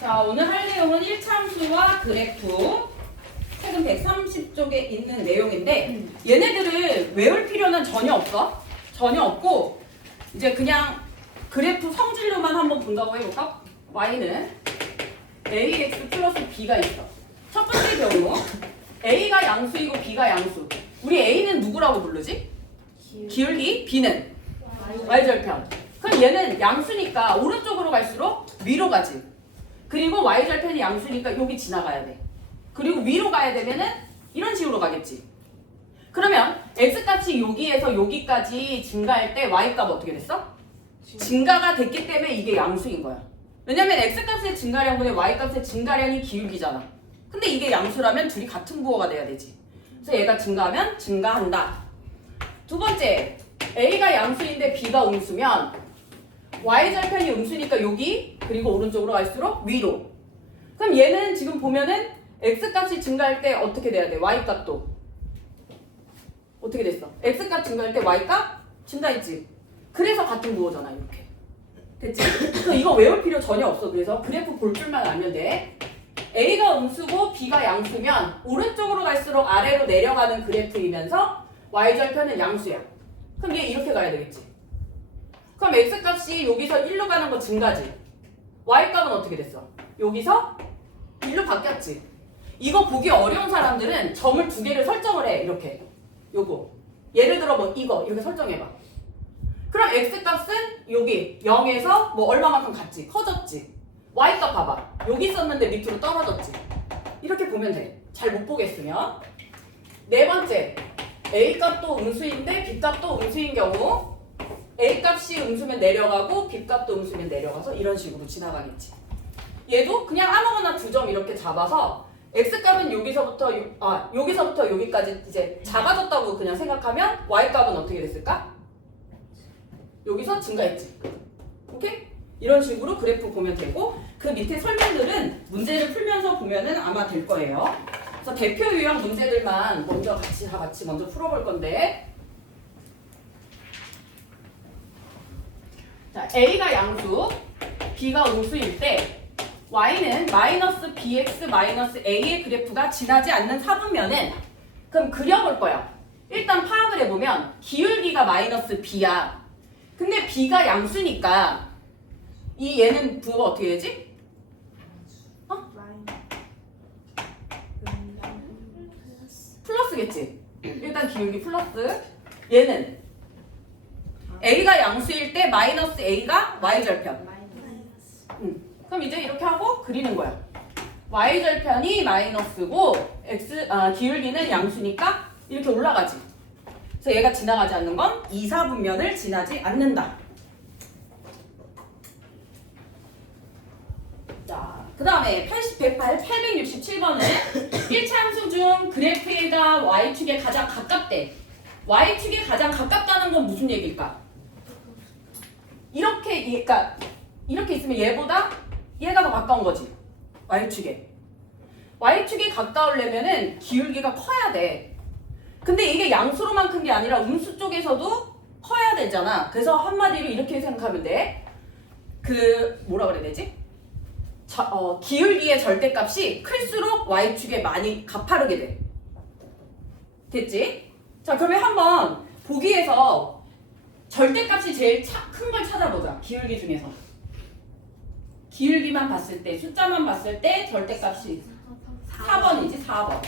자, 오늘 할 내용은 1차 함수와 그래프 책은 130쪽에 있는 내용인데 얘네들을 외울 필요는 전혀 없어. 전혀 없고 이제 그냥 그래프 성질로만 한번 본다고 해볼까? y는 ax 플러스 b가 있어. 첫 번째 경우 a가 양수이고 b가 양수. 우리 a는 누구라고 부르지? 기울기, b는 y절편. 그럼 얘는 양수니까 오른쪽으로 갈수록 위로 가지. 그리고 y절편이 양수니까 여기 지나가야 돼. 그리고 위로 가야 되면은 이런 식으로 가겠지. 그러면 x값이 여기에서 여기까지 증가할 때 y값 어떻게 됐어? 증가가 됐기 때문에 이게 양수인 거야. 왜냐면 x값의 증가량분의 y값의 증가량이 기울기잖아. 근데 이게 양수라면 둘이 같은 부호가 돼야 되지. 그래서 얘가 증가하면 증가한다. 두 번째, a가 양수인데 b가 음수면 y절편이 음수니까 여기 그리고 오른쪽으로 갈수록 위로. 그럼 얘는 지금 보면은 x값이 증가할 때 어떻게 돼야 돼? y값도 어떻게 됐어? x값 증가할 때 y값 증가했지. 그래서 같은 부호잖아. 이렇게 됐지? 그래서 이거 외울 필요 전혀 없어. 그래서 그래프 볼 줄만 알면 돼. a가 음수고 b가 양수면 오른쪽으로 갈수록 아래로 내려가는 그래프이면서 y절편은 양수야. 그럼 얘 이렇게 가야 되겠지. 그럼 x값이 여기서 1로 가는 거 증가지. y값은 어떻게 됐어? 여기서 1로 바뀌었지. 이거 보기 어려운 사람들은 점을 두 개를 설정을 해. 이렇게 요거 예를 들어 뭐 이거 이렇게 설정해봐. 그럼 x값은 여기 0에서 뭐 얼마만큼 갔지? 커졌지. y값 봐봐. 여기 있었는데 밑으로 떨어졌지. 이렇게 보면 돼. 잘 못 보겠으면. 네 번째, a값도 음수인데 b값도 음수인 경우 a값이 음수면 내려가고 b값도 음수면 내려가서 이런 식으로 지나가겠지. 얘도 그냥 아무거나 두 점 이렇게 잡아서 x값은 여기서부터 여기까지 이제 작아졌다고 그냥 생각하면 y값은 어떻게 됐을까? 여기서 증가했지. 오케이? 이런 식으로 그래프 보면 되고 그 밑에 설명들은 문제를 풀면서 보면은 아마 될 거예요. 그래서 대표 유형 문제들만 먼저 같이 먼저 풀어볼 건데, 자, a가 양수, b가 음수일 때 y는 마이너스 bx 마이너스 a의 그래프가 지나지 않는 사분면은 그럼 그려볼 거야. 일단 파악을 해보면 기울기가 마이너스 b야. 근데 b가 양수니까 이 얘는 부호가 어떻게 되지? 플러스겠지. 일단 기울기 플러스. 얘는 a가 양수일 때 마이너스 a가 y절편. 그럼 이제 이렇게 하고 그리는 거야. y절편이 마이너스고 기울기는 양수니까 이렇게 올라가지. 그래서 얘가 지나가지 않는 건 2, 4분면을 지나지 않는다. 자, 그 다음에 867번은 1차 함수 중 그래프가 y축에 가장 가깝대. y축에 가장 가깝다는 건 무슨 얘기일까? 그러니까 이렇게 있으면 얘가 더 가까운 거지. y축에. y축에 가까우려면은 기울기가 커야 돼. 근데 이게 양수로만 큰 게 아니라 음수 쪽에서도 커야 되잖아. 그래서 한마디로 이렇게 생각하면 돼. 뭐라 그래야 되지? 기울기의 절대값이 클수록 y축에 많이 가파르게 돼. 됐지? 자, 그러면 한번 보기에서 절대값이 제일 큰 걸 찾아보자. 기울기 중에서. 기울기만 봤을 때, 숫자만 봤을 때 절대값이 4번이지, 4번.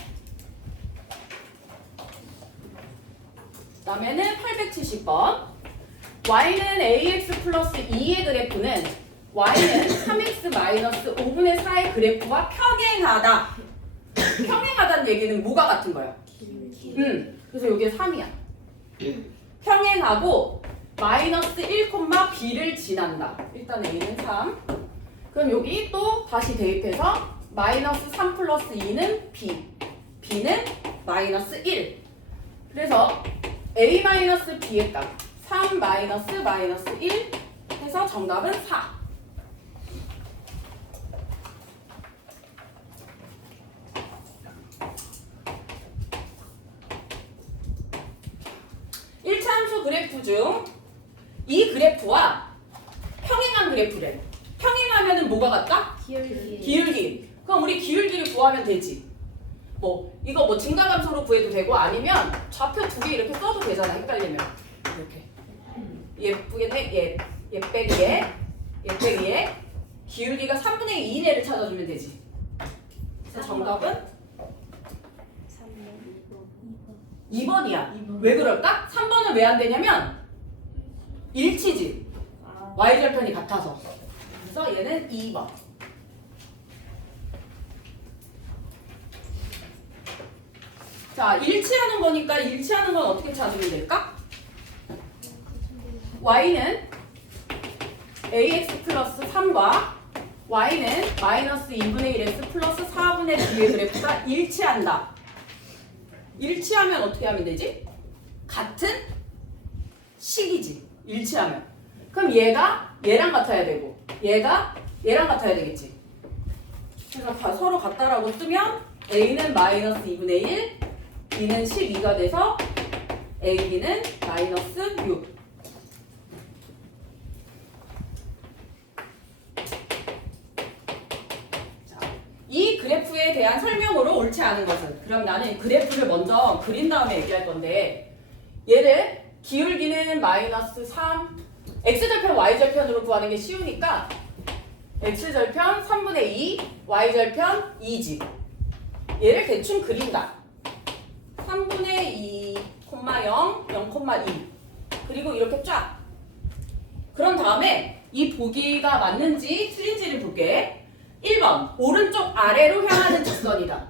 그 다음에는 870번. y는 ax 플러스 2의 그래프는 y는 3x 마이너스 5분의 4의 그래프와 평행하다. 평행하다는 얘기는 뭐가 같은 거야? 그래서 여기에 3이야. 평행하고 마이너스 1, b를 지난다. 일단 a는 3. 그럼 여기 또 다시 대입해서 마이너스 3 플러스 2는 b. b는 마이너스 1. 그래서 a 마이너스 b의 값 3 마이너스 1 해서 정답은 4. 그래프 중 이 그래프와 평행한 그래프래. 평행하면은 뭐가 같다? 기울기. 그럼 우리 기울기를 구하면 되지. 뭐 이거 뭐 증가감소로 구해도 되고 아니면 좌표 두 개 이렇게 써도 되잖아. 헷갈리면 이렇게 예쁘게 얘 빼기 얘 빼기 얘 기울기가 3분의 2 이내를 찾아주면 되지. 그래서 정답은 2번이야. 왜 그럴까? 3번은 왜 안 되냐면 일치지. y절편이 같아서. 그래서 얘는 2번. 자, 일치하는 거니까 일치하는 건 어떻게 찾으면 될까? y는 ax 플러스 3과 y는 마이너스 2분의 1x 플러스 4분의 2의 그래프가 일치한다. 일치하면 어떻게 하면 되지? 같은 식이지. 일치하면. 그럼 얘가 얘랑 같아야 되고 얘가 얘랑 같아야 되겠지. 그래서 서로 같다라고 쓰면 a는 마이너스 2분의 1 b는 12가 돼서 ab는 마이너스 6. 자, 이 그래프에 대한 설명으로 옳지 않은 것은, 그럼 나는 그래프를 먼저 그린 다음에 얘기할 건데, 얘를 기울기는 마이너스 3, x절편 y절편으로 구하는 게 쉬우니까 x절편 3분의 2, y절편 2지. 얘를 대충 그린다. 3분의 2, 0, 0,2 그리고 이렇게 쫙. 그런 다음에 이 보기가 맞는지 틀린지를 볼게. 1번 오른쪽 아래로 향하는 직선이다.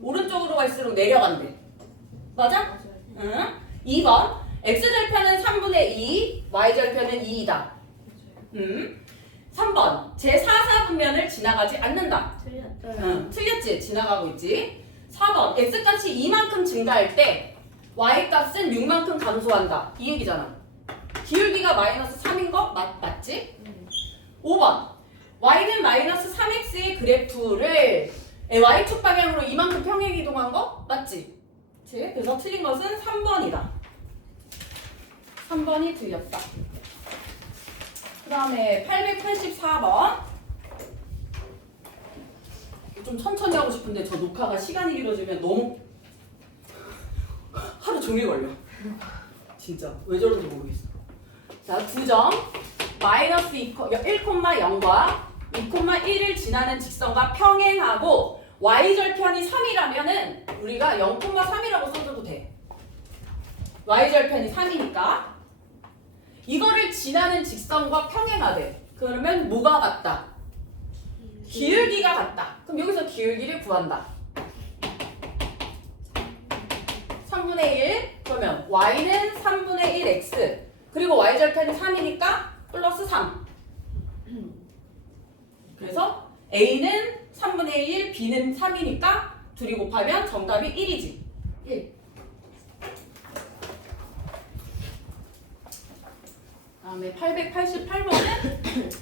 오른쪽으로 갈수록 내려간대. 맞아? 응. 2번 x절편은 3분의 2, y절편은 2이다. 3번 제4사분면을 지나가지 않는다. 틀렸어요. 틀렸지? 지나가고 있지. 4번 x값이 2만큼 증가할 때 y값은 6만큼 감소한다. 이 얘기잖아. 기울기가 마이너스 3인 거 맞지? 5번 y는 마이너스 3x의 그래프를 y축 방향으로 이만큼 평행 이동한 거 맞지? 그치? 그래서 틀린 것은 3번이다. 3번이 틀렸다. 그 다음에 884번. 좀 천천히 하고 싶은데 저 녹화가 시간이 길어지면 너무 하루 종일 걸려. 진짜 왜 저런지 모르겠어. 자, 2점. 마이너스 1,0과 2,1을 지나는 직선과 평행하고 y절편이 3이라면은 우리가 0,3이라고 써줘도 돼. y절편이 3이니까 이거를 지나는 직선과 평행하대. 그러면 뭐가 같다? 기울기가 같다. 그럼 여기서 기울기를 구한다. 3분의 1 그러면 y는 3분의 1x 그리고 y절편이 3이니까 플러스 3. 그래서 a는 3분의 1, b는 3이니까 둘이 곱하면 정답이 1이지. 1. 다음에 888번은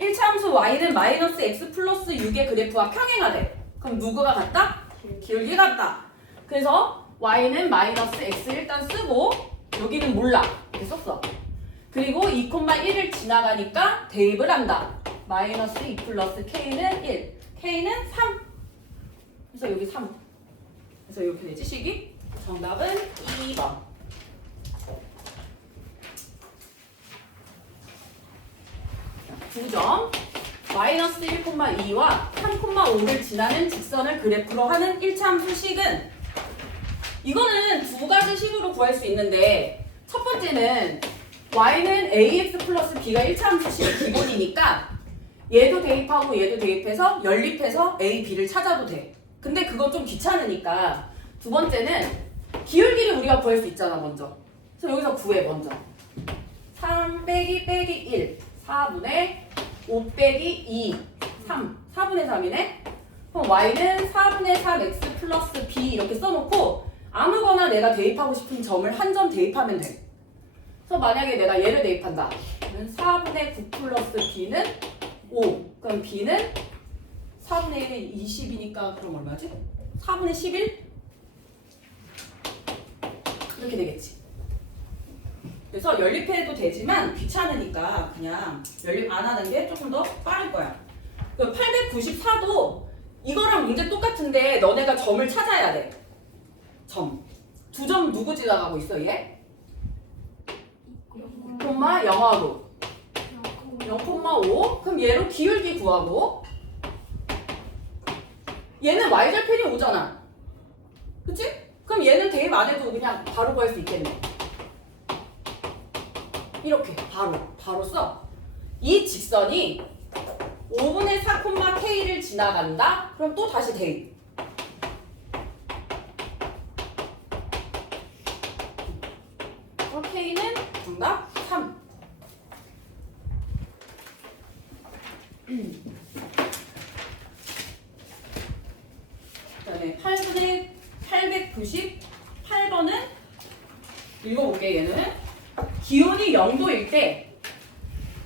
1차함수 y는 마이너스 x 플러스 6의 그래프와 평행하대. 그럼 누구가 같다? 기울기가 같다. 그래서 y는 마이너스 x 일단 쓰고 여기는 몰라. 이렇게 썼어. 그리고 2,1을 지나가니까 대입을 한다. 마이너스 2 플러스 k는 1. k는 3. 그래서 여기 3. 그래서 이렇게 되지 식이? 정답은 2번. 9점. 마이너스 1,2와 3,5를 지나는 직선을 그래프로 하는 1차함수 식은 이거는 두 가지 식으로 구할 수 있는데 첫 번째는 y는 ax 플러스 b가 1차함수 식의 기본이니까 얘도 대입하고 얘도 대입해서 연립해서 a, b를 찾아도 돼. 근데 그거 좀 귀찮으니까 두 번째는 기울기를 우리가 구할 수 있잖아 먼저. 그래서 여기서 구해 먼저. 3 빼기 1 4분의 5 빼기 2 3 4분의 3이네. 그럼 y는 4분의 3x 플러스 b 이렇게 써놓고 아무거나 내가 대입하고 싶은 점을 한 점 대입하면 돼. 그래서 만약에 내가 얘를 대입한다. 그러면 4분의 9 플러스 b는 5. 그럼 b는 4분의 1이 20이니까 그럼 얼마지? 4분의 11? 이렇게 되겠지. 그래서 연립해도 되지만 귀찮으니까 그냥 연립 안 하는 게 조금 더 빠를 거야. 894도 이거랑 문제 똑같은데 너네가 점을 찾아야 돼. 점. 두 점 누구 지나가고 있어 얘? 콤마 0하고 0,5. 그럼 얘로 기울기 구하고 얘는 y절편이 5잖아. 그치? 그럼 얘는 대입 안 해도 그냥 바로 구할 수 있겠네. 이렇게 바로 써. 이 직선이 5분의 4, k를 지나간다? 그럼 또 다시 대입. k는 정답 3. 그다음에 8분의 898번은 읽어볼게. 얘는 기온이 0도일 때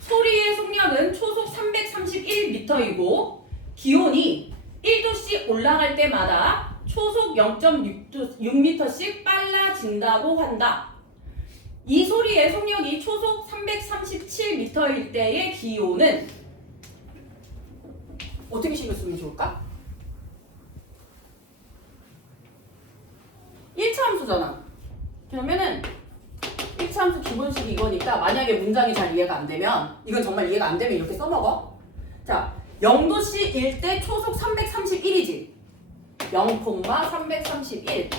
소리의 속력은 초속 331m이고 기온이 1도씩 올라갈 때마다 초속 0.6m씩 빨라진다고 한다. 이 소리의 속력이 초속 337m일 때의 기온은 어떻게 식을 쓰면 좋을까? 1차 함수잖아. 그러면은 1차 함수 기본식 이거니까 만약에 문장이 잘 이해가 안 되면 이건 정말 이해가 안 되면 이렇게 써먹어. 자, 0도씨일 때 초속 331이지. 0,331.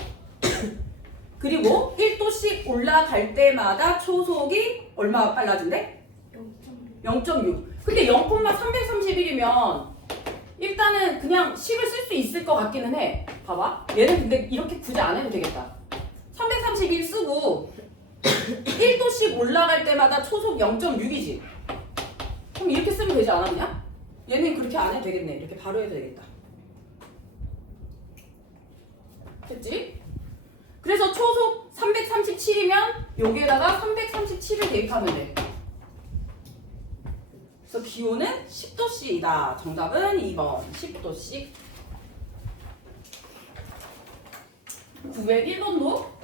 그리고 1도씩 올라갈 때마다 초속이 얼마 빨라진대? 0.6. 근데 0,331이면 일단은 그냥 10을 쓸 수 있을 것 같기는 해. 봐봐. 얘는 근데 이렇게 굳이 안 해도 되겠다. 331 쓰고 1도씩 올라갈 때마다 초속 0.6이지. 그럼 이렇게 쓰면 되지 않아 그냥? 얘는 그렇게 안 해도 되겠네. 이렇게 바로 해도 되겠다. 됐지? 그래서 초속 337이면 여기에다가 337을 대입하면 돼. 그래서 기온은 10도씨이다. 정답은 2번 10도씨. 901번도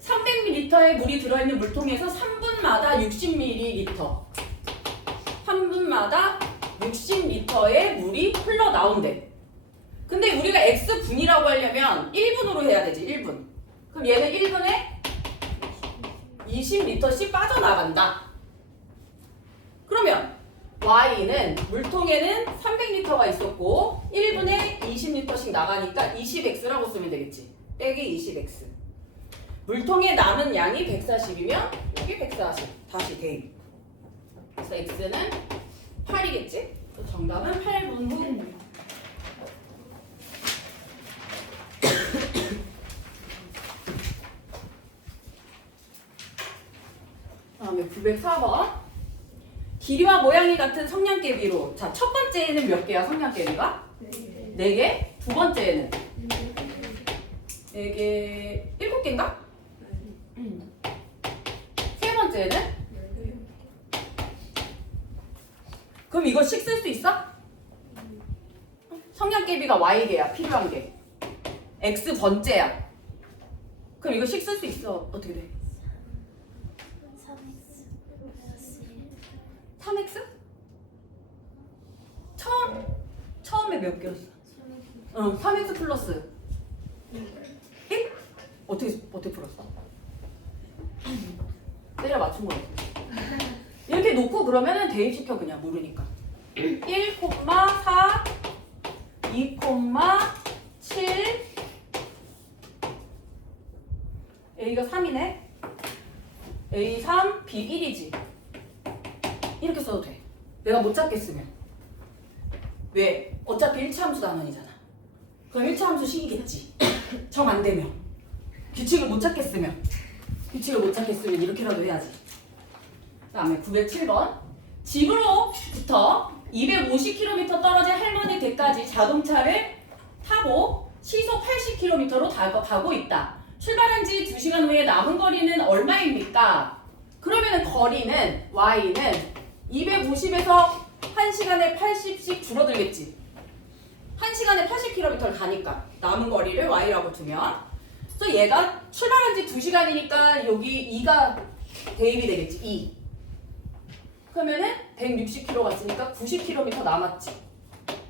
300ml의 물이 들어있는 물통에서 3분마다 60ml 3분마다 60m의 물이 흘러나온대. 근데 우리가 x분이라고 하려면 1분으로 해야 되지. 1분. 그럼 얘는 1분에 20리터씩 빠져나간다. 그러면 y는 물통에는 300리터가 있었고 1분에 20리터씩 나가니까 20x라고 쓰면 되겠지. 빼기 20x. 물통에 남은 양이 140이면 여기 140. 다시 대입. 그래서 x는 8이겠지? 정답은 8분 후. 다음에 904번. 길이와 모양이 같은 성냥개비로. 자, 첫 번째에는 몇 개야, 성냥개비가? 4개. 두 번째에는 4개, 7개인가? 세 번째는? 그럼 이거 식 쓸 수 있어? 성냥개비가 y개야, 필요한 게. x 번째야. 그럼 이거 식 쓸 수 있어. 어떻게 돼? 3x? 처음에 몇 개였어? 3x 플러스 1? 어떻게 풀었어? 때려 맞춘 거야. 이렇게 놓고 그러면은 대입시켜 그냥 모르니까. 1,4 2,7 A가 3이네. A3 B1이지. 이렇게 써도 돼. 내가 못 찾겠으면. 왜? 어차피 1차 함수 단원이잖아. 그럼 1차 함수 식이겠지. 정 안 되면. 규칙을 못 찾겠으면 이렇게라도 해야지. 그 다음에 907번. 집으로부터 250km 떨어진 할머니 댁까지 자동차를 타고 시속 80km로 가고 있다. 출발한 지 2시간 후에 남은 거리는 얼마입니까? 그러면 거리는 y는 250에서 1시간에 80씩 줄어들겠지. 1시간에 80km를 가니까 남은 거리를 y라고 두면, 그래서 얘가 출발한 지 2시간이니까 여기 2가 대입이 되겠지. 2. 그러면은 160km 갔으니까 90km 남았지.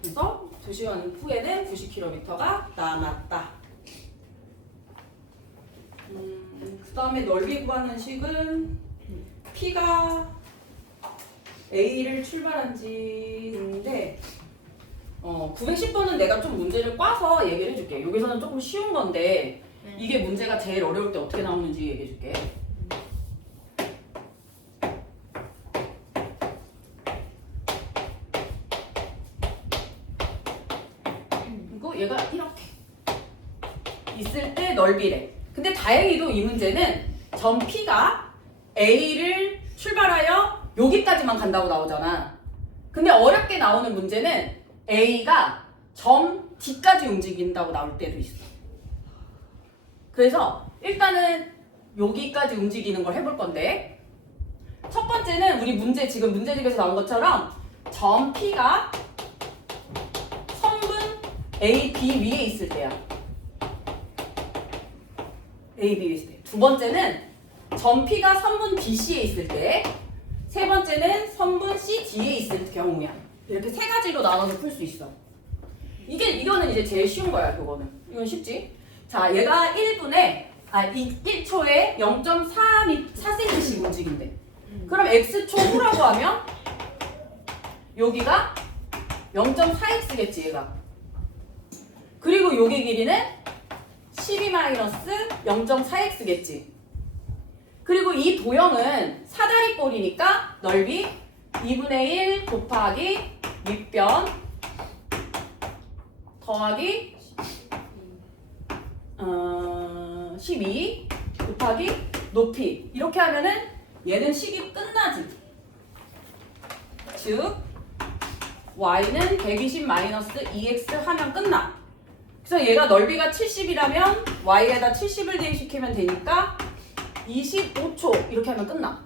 그래서 2시간 후에는 90km가 남았다. 그 다음에 넓이 구하는 식은 P가 A를 출발한 지인데 910번은 내가 좀 문제를 꽈서 얘기를 해줄게. 여기서는 조금 쉬운 건데 이게 문제가 제일 어려울 때 어떻게 나오는지 얘기해줄게. 그리고 얘가 이렇게 있을 때 넓이래. 근데 다행히도 이 문제는 점 P가 A를 출발하여 여기까지만 간다고 나오잖아. 근데 어렵게 나오는 문제는 A가 점 D까지 움직인다고 나올 때도 있어. 그래서 일단은 여기까지 움직이는 걸 해볼 건데 첫 번째는 우리 문제 지금 문제집에서 나온 것처럼 점 P가 선분 A, B 위에 있을 때야. A, B 위에 있을 때. 두 번째는 점 P가 선분 BC에 있을 때. 세 번째는 선분 C, D에 있을 경우야. 이렇게 세 가지로 나눠서 풀 수 있어. 이거는 이제 제일 쉬운 거야, 그거는. 이건 쉽지? 자, 얘가 1초에 0.4cm씩 움직인대. 그럼 X초 후라고 하면 여기가 0.4x겠지, 얘가. 그리고 여기 길이는 12-0.4x겠지. 그리고 이 도형은 사다리꼴이니까 넓이 2분의 1 곱하기 밑변 더하기 12 곱하기 높이. 이렇게 하면은 얘는 식이 끝나지. 즉 y는 120-2x 하면 끝나. 그래서 얘가 넓이가 70이라면 y에다 70을 대입시키면 되니까 25초 이렇게 하면 끝나.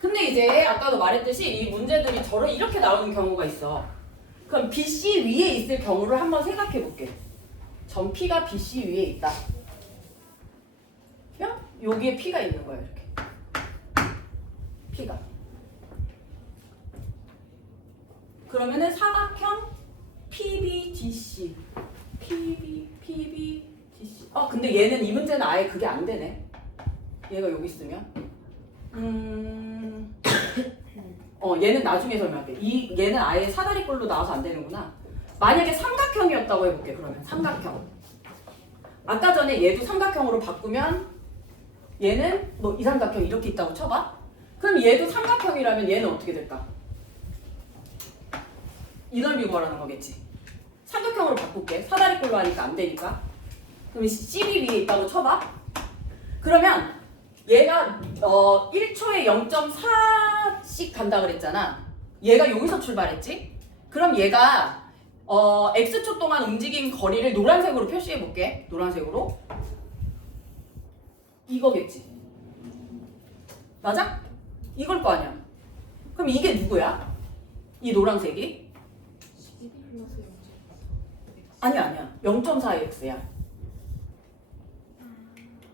근데 이제 아까도 말했듯이 이 문제들이 이렇게 나오는 경우가 있어. 그럼 BC 위에 있을 경우를 한번 생각해 볼게. 점 P가 BC 위에 있다. 그럼 여기에 P가 있는 거야, 이렇게. P가. 그러면은 사각형 PBDC. PBDC. 근데 얘는 이 문제는 아예 그게 안 되네. 얘가 여기 있으면. 얘는 나중에 설명할게. 얘는 아예 사다리꼴로 나와서 안 되는구나. 만약에 삼각형이었다고 해볼게. 그러면 삼각형. 아까 전에 얘도 삼각형으로 바꾸면 얘는 뭐 이 삼각형 이렇게 있다고 쳐봐. 그럼 얘도 삼각형이라면 얘는 어떻게 될까? 이 넓이 구하라는 거겠지. 삼각형으로 바꿀게. 사다리꼴로 하니까 안 되니까. 그럼 CB 위에 있다고 쳐봐. 그러면 얘가 1초에 0.4씩 간다 그랬잖아. 얘가 여기서 출발했지? 그럼 얘가 X초 동안 움직인 거리를 노란색으로 표시해 볼게. 노란색으로. 이거겠지. 맞아? 이걸 거 아니야. 그럼 이게 누구야? 이 노란색이? 아니야. 0.4x야.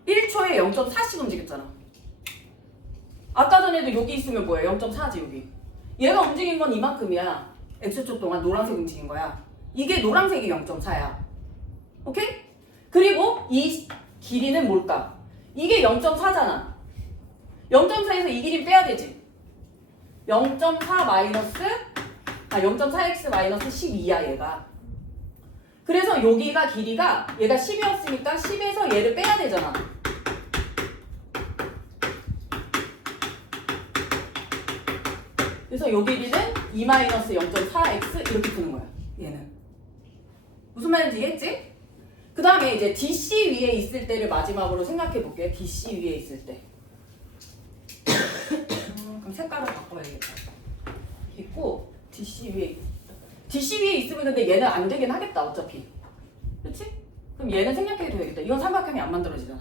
1초에 0.4씩 움직였잖아. 아까 전에도 여기 있으면 뭐야? 0.4지 여기. 얘가 움직인 건 이만큼이야. X초 동안 노란색 움직인 거야. 이게 노란색이 0.4야. 오케이? 그리고 이 길이는 뭘까? 이게 0.4잖아. 0.4에서 이 길이 빼야 되지. 0.4x 마이너스 12야 얘가. 그래서 여기가 길이가 얘가 10이었으니까 10에서 얘를 빼야 되잖아. 그래서 요 길이는 2-0.4x 이렇게 푸는 거야. 얘는. 무슨 말인지 이해했지? 그 다음에 이제 DC 위에 있을 때를 마지막으로 생각해 볼게. DC 위에 있을 때. 그럼 색깔을 바꿔야겠다. 있고 DC 위에 있으면 근데 얘는 안 되긴 하겠다 어차피. 그렇지? 그럼 얘는 생략해도 되겠다. 이건 삼각형이 안 만들어지잖아.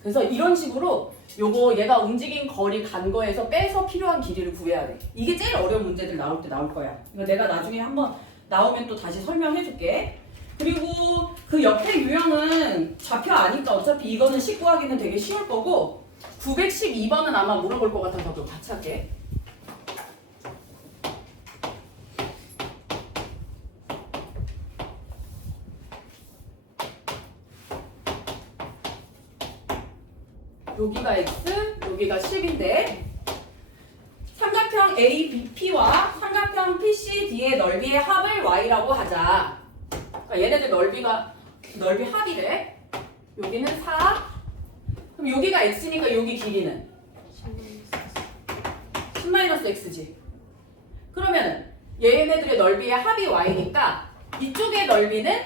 그래서 이런 식으로 요거 얘가 움직인 거리 간 거에서 빼서 필요한 길이를 구해야 돼. 이게 제일 어려운 문제들 나올 때 나올 거야. 이거 내가 나중에 한번 나오면 또 다시 설명해 줄게. 그리고 그 옆에 유형은 좌표 아니까 어차피 이거는 식 구하기는 되게 쉬울 거고 912번은 아마 물어볼 것 같아서 좀 같이 할게. 여기가 x, 여기가 10인데 삼각형 ABP와 삼각형 PCD의 넓이의 합을 y라고 하자. 그러니까 얘네들 넓이 합이래. 여기는 4. 그럼 여기가 x니까 여기 길이는 10-x지. 그러면 얘네들의 넓이의 합이 y니까 이쪽의 넓이는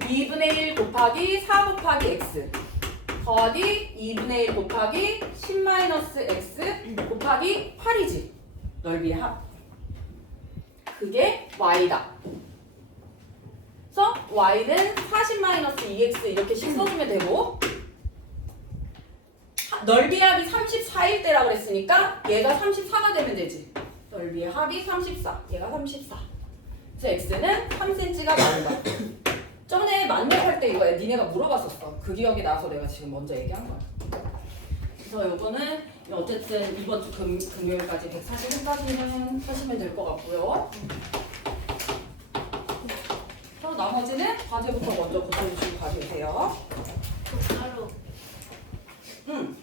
2분의 1 곱하기 4 곱하기 x 더하기 2분의 1 곱하기 10-x 곱하기 8이지. 넓이의 합. 그게 y다. 그래서 y는 40-2x 이렇게씩 써주면 되고 넓이의 합이 34일 때라고 그랬으니까 얘가 34가 되면 되지. 넓이의 합이 34, 얘가 34. 그래서 x는 3cm가 나온다. 전에 만렙할 때 이거 니네가 물어봤었어. 그 기억이 나서 내가 지금 먼저 얘기한 거야. 그래서 요거는 어쨌든 이번 주 금요일까지 140일까지는 하시면 될 것 같고요. 그럼 나머지는 과제부터 먼저 고쳐주시고 가주세요. 바로 응.